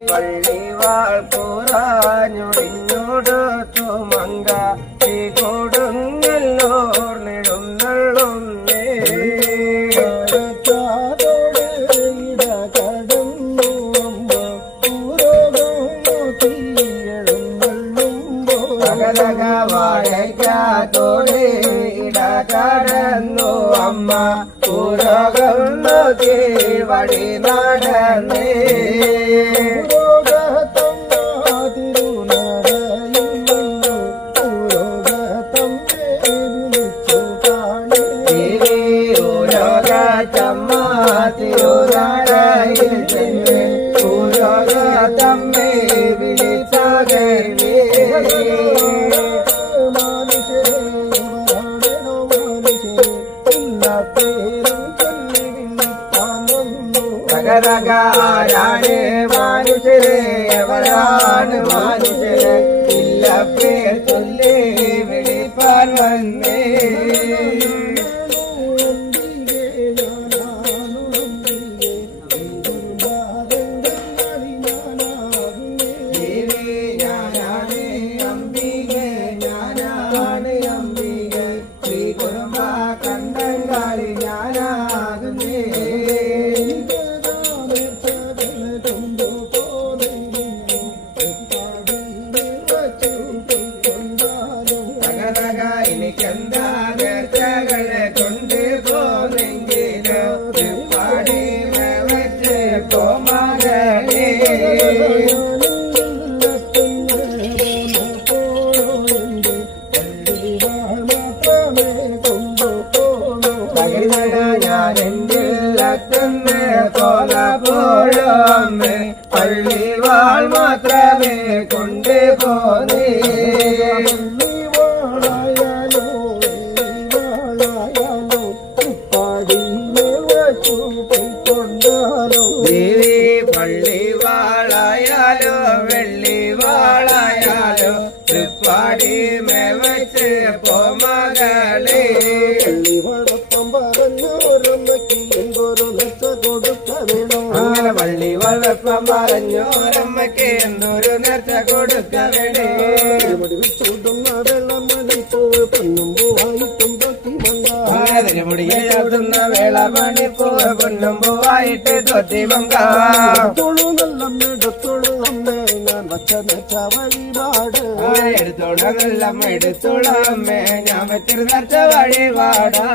പള്ളിവാൾ പുറാഞ്ഞൊടിഞ്ഞോടു മങ്ക കൊടുങ്ങല്ലോർ നെടുന്നള്ളുന്നേ സകലക വാഴയ്ക്കാത്തോടെ ഇട കടന്നു അമ്മ പുരോഗം നോക്കി വഴി നടന്നേ തമ്മേ വിളിച്ചകേ സകലകാരാണ് മനുഷ്യരെ എവരാണ് മനുഷ്യരെ ഇല്ല പേർ ചൊല്ലി വിളിപ്പാൻ വന്നേ എനിക്കെന്താ നേർച്ചകളെ കൊണ്ട് പോന്നെങ്കിലോ പാടി വെച്ച് പോമകളേ ഞാൻ എൻ്റെ അത്തമ്മേ പോലപ്പോഴും പള്ളിവാൾ മാത്രമേ കൊണ്ട് പോന്നേ ദേവി പള്ളിവാളായാലോ വെള്ളിവാളായാലോ തൃപ്പാടി മേവച്ച് പോമകളെ അങ്ങനെ പള്ളിവാളപ്പം പറഞ്ഞോരമ്മയ്ക്ക് എന്തൊരു നേർച്ച കൊടുക്ക വേണേ മുടിയെഴുതുന്ന വേള മണിപ്പൂ പൊന്നും പൂവായിട്ട് തൊത്തി എടുത്തോളം എടുത്തോളമ്മേ ഞാൻ വെച്ചിരുന്ന വഴിപാടാ